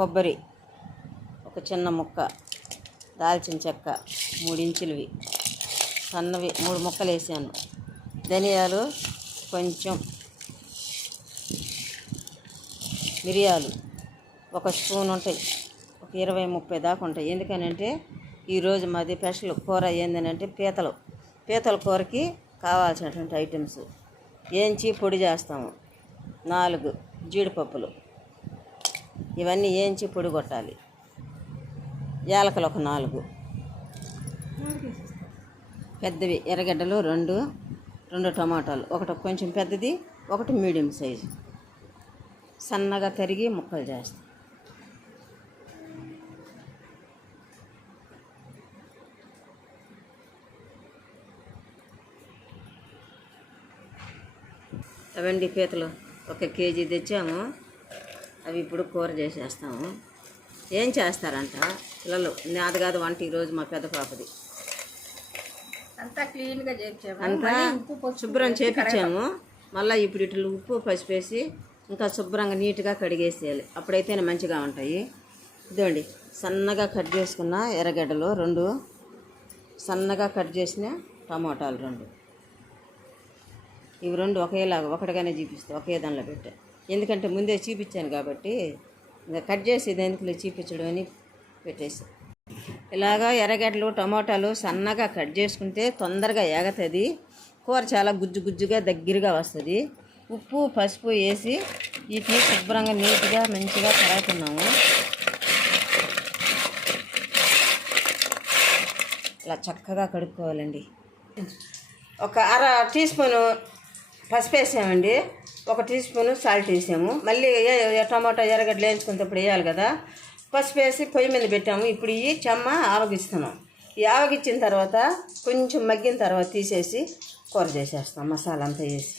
కొబ్బరి ఒక చిన్న ముక్క, దాల్చిన చెక్క 3 ఇంచులవి సన్నవి 3 ముక్కలు వేసాను. ధనియాలు కొంచెం, మిరియాలు ఒక స్పూన్ ఉంటాయి, ఒక 20-30 దాకా ఉంటాయి. ఎందుకనంటే ఈరోజు మాది స్పెషల్ కూర ఏంటంటే పీతల కూరకి కావాల్సినటువంటి ఐటమ్స్ వేయించి పొడి చేస్తాము. 4 జీడిపప్పులు, ఇవన్నీ వేయించి పొడి కొట్టాలి. యాలకులు ఒక 4, పెద్దవి ఎర్రగడ్డలు 2 టమాటాలు, ఒకటి కొంచెం పెద్దది, ఒకటి మీడియం సైజు, సన్నగా తరిగి ముక్కలు చేస్తాం. అవండి పీతలు 1 కేజీ తెచ్చాము. అవి ఇప్పుడు కూర చేసేస్తాము. ఏం చేస్తారంట పిల్లలు, నాది కాదు వంట ఈరోజు, మా పెద్ద పాపది. అంతా క్లీన్గా చేయించాము, అంతా శుభ్రం చేపించాము. మళ్ళీ ఇప్పుడు ఇట్లు ఉప్పు పసుపు వేసి ఇంకా శుభ్రంగా నీట్గా కడిగేసేయాలి. అప్పుడైతేనే మంచిగా ఉంటాయి. ఇదండి సన్నగా కట్ చేసుకున్న ఎర్రగడ్డలు 2, సన్నగా కట్ చేసిన టమాటాలు 2. ఇవి 2 ఒకేలాగా ఒకటిగానే చూపిస్తాను, ఒకే దానిలో పెట్టా. ఎందుకంటే ముందే చూపించాను కాబట్టి ఇంకా కట్ చేసి దేనికిలో చూపించడం అని పెట్టేసి. ఇలాగా ఎర్రగడ్డలు టమాటాలు సన్నగా కట్ చేసుకుంటే తొందరగా ఎగతుంది, కూర చాలా గుజ్జుగా దగ్గరగా వస్తుంది. ఉప్పు పసుపు వేసి వీటిని శుభ్రంగా నీట్గా మంచిగా కడుగుతున్నాము. ఇలా చక్కగా కడుక్కోవాలండి. ఒక 1/2 టీ స్పూను పసుపు వేసామండి, 1 టీ స్పూను సాల్ట్ వేసాము. మళ్ళీ టమాటా ఎర్రగడ్డలు వేయించుకునేటప్పుడు వేయాలి కదా. పసుపు వేసి పొయ్యి మీద పెట్టాము. ఇప్పుడు ఈ చెమ్మ ఆవగిస్తున్నాం. ఈ ఆవగిచ్చిన తర్వాత కొంచెం మగ్గిన తర్వాత తీసేసి కూర చేసేస్తాం. మసాలా అంతా వేసి.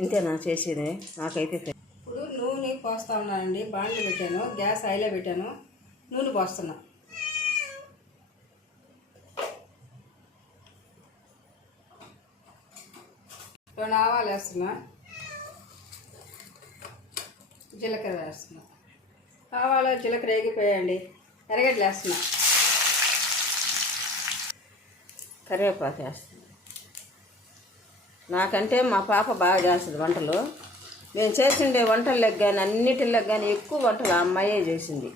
ఇంతేనా చేసేది? నాకైతే ఇప్పుడు నూనె పోస్తా ఉన్నానండి. బాండ్లు పెట్టాను, గ్యాస్ హైలో పెట్టాను, నూనె పోస్తున్నా. రెండు ఆవాలు వేస్తున్నా, జీలకర్ర వేస్తున్నా. ఆవాలు జీలకర్ర వేగిపోయాయండి. ఎర్రగడ్డలు వేస్తున్నా, కరివేపాకు వేస్తున్నా. నాకంటే మా పాప బాగా చేస్తుంది వంటలు. మేము చేసిండే వంటలకు కానీ అన్నిటిలోకి కానీ ఎక్కువ వంటలు ఆ అమ్మాయే చేసింది.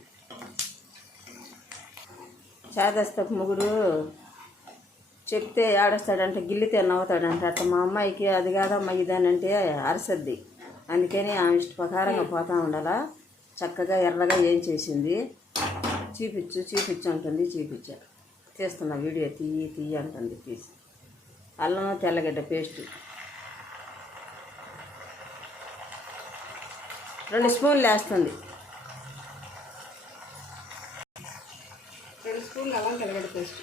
చేదస్తపు మొగుడు చెప్తే ఆడస్తాడంటే గిల్లితే నవ్వుతాడంటే అట్లా మా అమ్మాయికి అది కాదమ్మా ఇదానంటే అరసద్ది. అందుకని ఆమె ఇష్ట ప్రకారంగా పోతూ ఉండాలా. చక్కగా ఎర్రగా ఏం చేసింది. చూపించు అంటుంది. చూపించా, తీస్తున్నా వీడియో, తీయి అంటుంది. తీసి అల్లం తెల్లగడ్డ పేస్టు 2 స్పూన్లు వేస్తుంది. 2 స్పూన్లు అల్లం తెల్లగడ్డ పేస్ట్.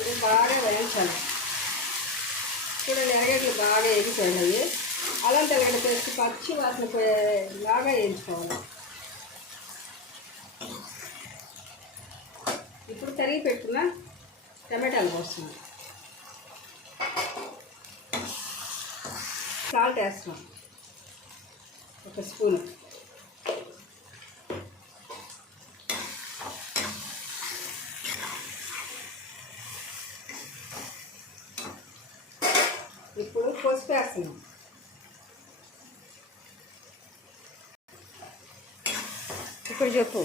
ఇది బాగా వేయించాలి. చూడండి, ఎర్రగడ్డలు బాగా వేయించాలి. అల్లం తెల్లగడ్డ పేస్ట్ పచ్చి వాసన బాగా వేయించుకోవాలి. ఇప్పుడు తరిగి పెట్టుకున్న టమాటాలు పోస్తున్నాం. సాల్ట్ వేస్తున్నాం 1 స్పూను. ఇప్పుడు పసుపు వేస్తున్నాం. ఇప్పుడు చెప్పు.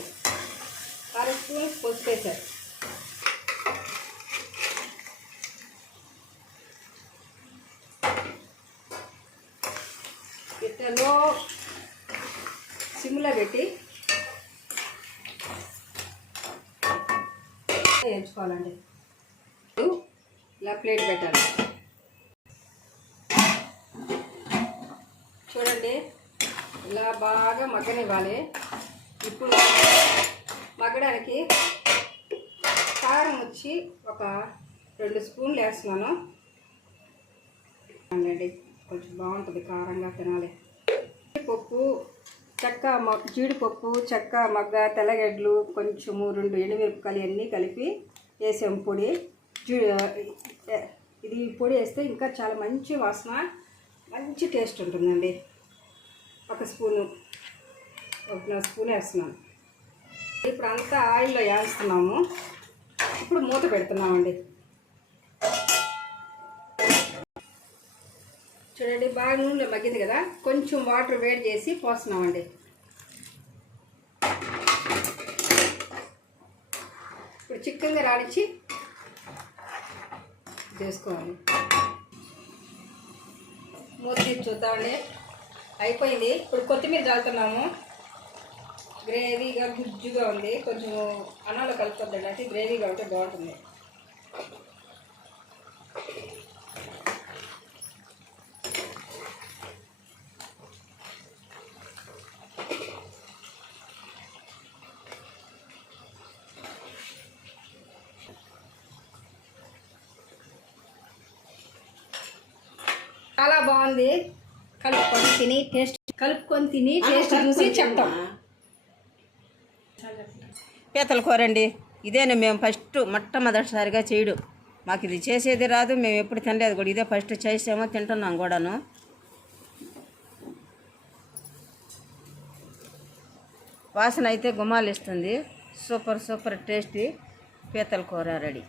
1/2 స్పూన్ పసుపు వేసారు. ఇట్టలో సిమ్లో పెట్టి వేయించుకోవాలండి. ఇలా ప్లేట్ పెట్టాలి. చూడండి, ఇలా బాగా మగ్గనివ్వాలి. ఇప్పుడు మగ్గడానికి కారం వచ్చి ఒక 2 స్పూన్లు వేస్తున్నాను అండి. కొంచెం బాగుంటుంది, కారంగా తినాలి. జీడిపప్పు చెక్క మగ్గ తెల్లగడ్డలు కొంచెము 2 ఎండుమిరపకాయలు అన్నీ కలిపి వేసాము పొడి. ఇది పొడి వేస్తే ఇంకా చాలా మంచి వాసన, మంచి టేస్ట్ ఉంటుందండి. ఒక స్పూను, 1 స్పూన్ వేస్తున్నాను. ఇప్పుడు అంతా ఆయిల్లో వేస్తున్నాము. ఇప్పుడు మూత పెడుతున్నామండి. చూడండి, బాగా నూనెలో మగ్గింది కదా, కొంచెం వాటర్ వేడి చేసి పోస్తున్నామండి. ఇప్పుడు చిక్కగా రానిచ్చి చేసుకోవాలి. మూత తీసి చూద్దామండి. అయిపోయింది. ఇప్పుడు కొత్తిమీర చల్లుతున్నాము. గ్రేవీగా గుజ్జుగా ఉంది. కొంచెం అన్నంలో కలుపుతుందండి, అంటే గ్రేవీగా ఉంటే బాగుంటుంది. చాలా బాగుంది. కలుపుకొని తిని టేస్ట్ చూసి చెప్తాం. పీతల కూర అండి. ఇదేనా మేము ఫస్ట్ మొట్టమొదటిసారిగా చేయడం. మాకు ఇది చేసేది రాదు, మేము ఎప్పుడు తినలేదు కూడా. ఇదే ఫస్ట్ చేసామో, తింటున్నాం కూడాను. వాసన అయితే గుమాలిస్తుంది. సూపర్ సూపర్ టేస్టీ పీతల కూర రెడీ.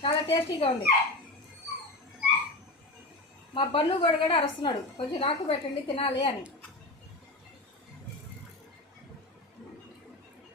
చాలా టేస్టీగా ఉంది. మా బన్ను కూడా అరుస్తున్నాడు, కొంచెం నాకు పెట్టండి తినాలి అని.